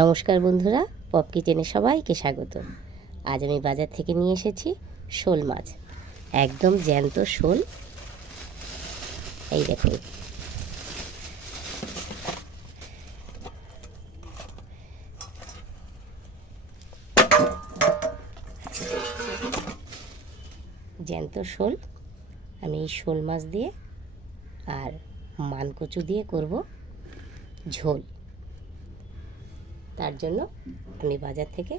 নমস্কার বন্ধুরা, পপ কিচেনে সবাইকে স্বাগত। আজ আমি বাজার থেকে নিয়ে এসেছি শোল মাছ, একদম জ্যান্ত শোল। এই দেখুন, জ্যান্ত শোল। আমি এই শোল মাছ দিয়ে আর মানকচু দিয়ে করব ঝোল। তার জন্য আমি বাজার থেকে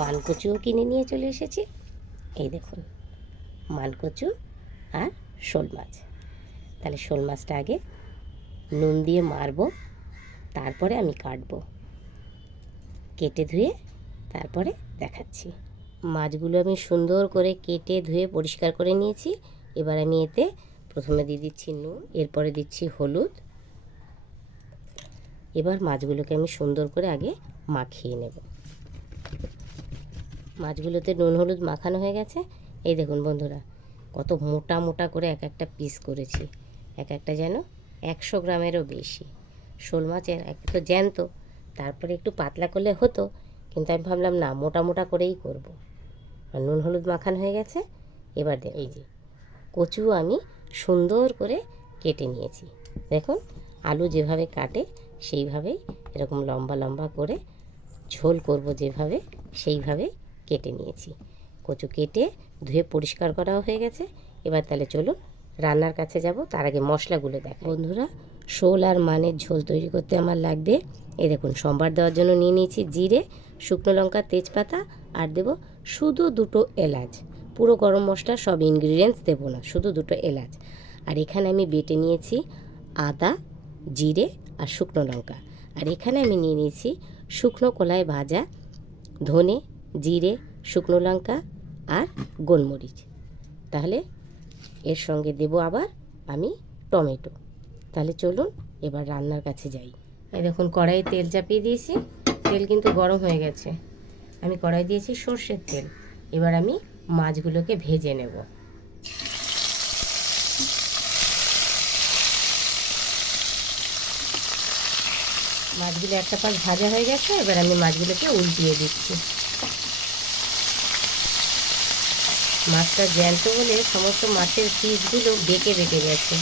মানকচুও কিনে নিয়ে চলে এসেছি। এই দেখুন, মানকচু আর শোল মাছ। তাহলে শোল মাছটা আগে নুন দিয়ে মারবো, তারপরে আমি কাটবো, কেটে ধুয়ে তারপরে দেখাচ্ছি। মাছগুলো আমি সুন্দর করে কেটে ধুয়ে পরিষ্কার করে নিয়েছি। এবার আমি এতে প্রথমে দিয়ে দিচ্ছি নুন, এরপরে দিচ্ছি হলুদ। এবার মাছগুলোকে আমি সুন্দর করে আগে মাখিয়ে নেব। মাছগুলোতে নুন হলুদ মাখানো হয়ে গেছে। এই দেখুন বন্ধুরা, কত মোটা মোটা করে এক একটা পিস করেছি, এক একটা যেন 100 গ্রামেরও বেশি। শোল মাছের এক তো জ্যান্ত, তারপরে একটু পাতলা করলে হতো, কিন্তু আমি ভাবলাম না, মোটা মোটা করেই করব। আর নুন হলুদ মাখানো হয়ে গেছে। এবার এই যে কচু আমি সুন্দর করে কেটে নিয়েছি। দেখুন, আলু যেভাবে কাটে সেইভাবেই এরকম লম্বা লম্বা করে ঝোল করব যেভাবে, সেইভাবে কেটে নিয়েছি। কচু কেটে ধুয়ে পরিষ্কার করাও হয়ে গেছে। এবার তাহলে চলুন রান্নার কাছে যাব। তার আগে মশলাগুলো দেখ বন্ধুরা। শোল আর মানের ঝোল তৈরি করতে আমার লাগবে, এই দেখুন, সম্বার দেওয়ার জন্য নিয়ে নিয়েছি জিরে, শুকনো লঙ্কা, তেজপাতা, আর দেব শুধু 2টো এলাচ। পুরো গরম মশলা সব ইনগ্রিডিয়েন্টস দেবো না, শুধু 2টো এলাচ। আর এখানে আমি বেটে নিয়েছি আদা, জিরে আর শুকনো লঙ্কা। আর এখানে আমি নিয়ে নিয়েছি শুকনো কলায় ভাজা ধনে, জিরে, শুকনো লঙ্কা আর গোলমরিচ। তাহলে এর সঙ্গে দেব আবার আমি টমেটো। তাহলে চলুন এবার রান্নার কাছে যাই। এই দেখুন, কড়াইয়ে তেল চাপিয়ে দিয়েছি। তেল কিন্তু গরম হয়ে গেছে। আমি কড়াই দিয়েছি সর্ষের তেল। এবার আমি মাছগুলোকে ভেজে নেব। মাছগুলো একটা পাশ ভাজা হয়ে গেছে। এবার আমি মাছগুলোকে উল্টিয়ে দিচ্ছি। মাছটা জ্যান্ত বলে সমস্ত মাছের পিসগুলো বেঁকে বেঁকে গেছে।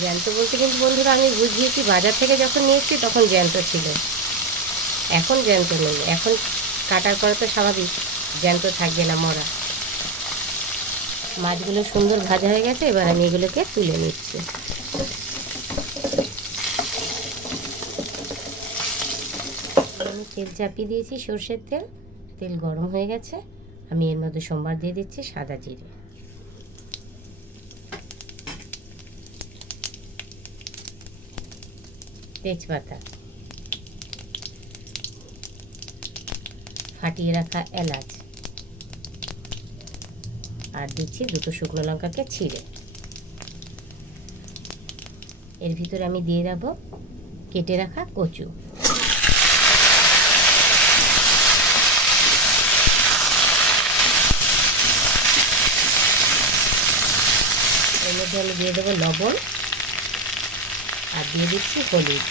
জ্যান্ত বলতে কিন্তু বন্ধুরা আমি বুঝিয়েছি, বাজার থেকে যখন নিয়েছি তখন জ্যান্ত ছিল, এখন জ্যান্ত নেই। এখন কাটার পরে তো স্বাভাবিক জ্যান্ত থাকবে না, মরা। মাছগুলো সুন্দর ভাজা হয়ে গেছে। এবার আমি এগুলোকে তুলে নিচ্ছি। আমি তেল চাপিয়ে দিয়েছি সর্ষের তেল। তেল গরম হয়ে গেছে। আমি এর মধ্যে সম্বার দিয়ে দিচ্ছি সাদা জিরে, তেজপাতা, ফাটিয়ে রাখা এলাচ, আর দিচ্ছি 2টো শুকনো লঙ্কাকে ছিঁড়ে। এর ভিতরে আমি দিয়ে দেবো কেটে রাখা কচু। এর মধ্যে আমি দিয়ে দেবো লবণ আর দিয়ে দিচ্ছি হলুদ।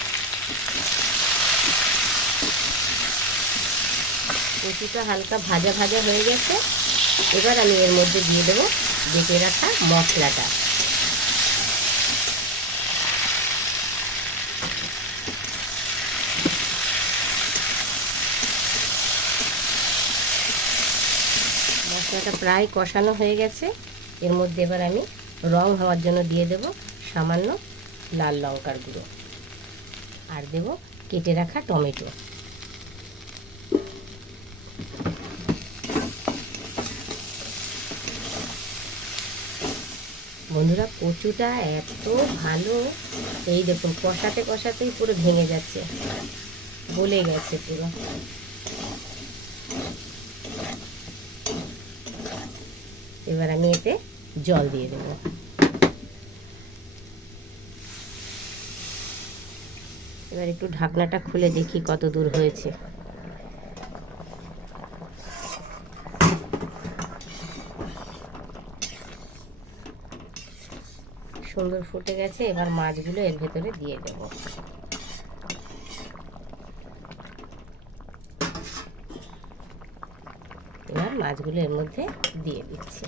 কচুটা হালকা ভাজা ভাজা হয়ে গেছে। এবার আমি এর মধ্যে দিয়ে দেবো বেটে রাখা মশলাটা। মশলাটা প্রায় কষানো হয়ে গেছে। এর মধ্যে এবার আমি রং হওয়ার জন্য দিয়ে দেব সামান্য লাল লঙ্কার গুঁড়ো, আর দেব কেটে রাখা টমেটো। বন্ধুরা, কচুটা এত ভালো, এই দেখুন কষাতে কষাতেই পুরো ভেঙে যাচ্ছে, গলে গেছে পুরো। এবার আমি এতে জল দিয়ে দেব। এবার একটু ঢাকনাটা খুলে দেখি কত দূর হয়েছে। সুন্দর ফুটে গেছে। এবার মাছগুলো এর ভেতরে দিয়ে দেব। এবার মাছগুলো এর মধ্যে দিয়ে দিচ্ছি।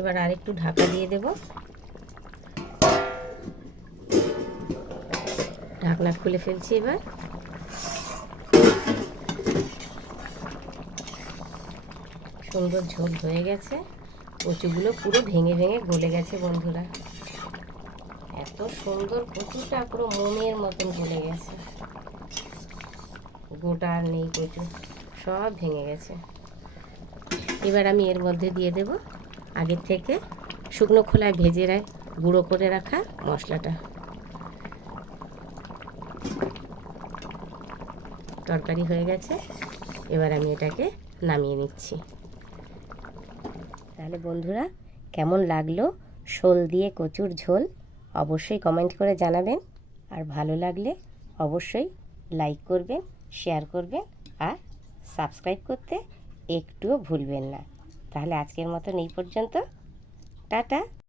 এবার আরেকটু ঢাকা দিয়ে দেব। ঢাকনা খুলে ফেলছি। এবার সুন্দর ঝোল হয়ে গেছে। কচুগুলো পুরো ভেঙে ভেঙে গলে গেছে বন্ধুরা। এত সুন্দর কচুটা পুরো মোমের মতন গলে গেছে। গোটা আর নেই কচু, সব ভেঙে গেছে। এবার আমি এর মধ্যে দিয়ে দেব আগের থেকে শুকনো খোলায় ভেজে গুঁড়ো করে রাখা মশলাটা। তরকারি হয়ে গেছে। এবার আমি এটাকে নামিয়ে নিচ্ছি। তাহলে বন্ধুরা, কেমন লাগলো শোল দিয়ে কচুর ঝোল অবশ্যই কমেন্ট করে জানাবেন। আর ভালো লাগলে অবশ্যই লাইক করবেন, শেয়ার করবেন আর সাবস্ক্রাইব করতে একটুও ভুলবেন না। তাহলে আজকের মতন এই পর্যন্ত। টাটা।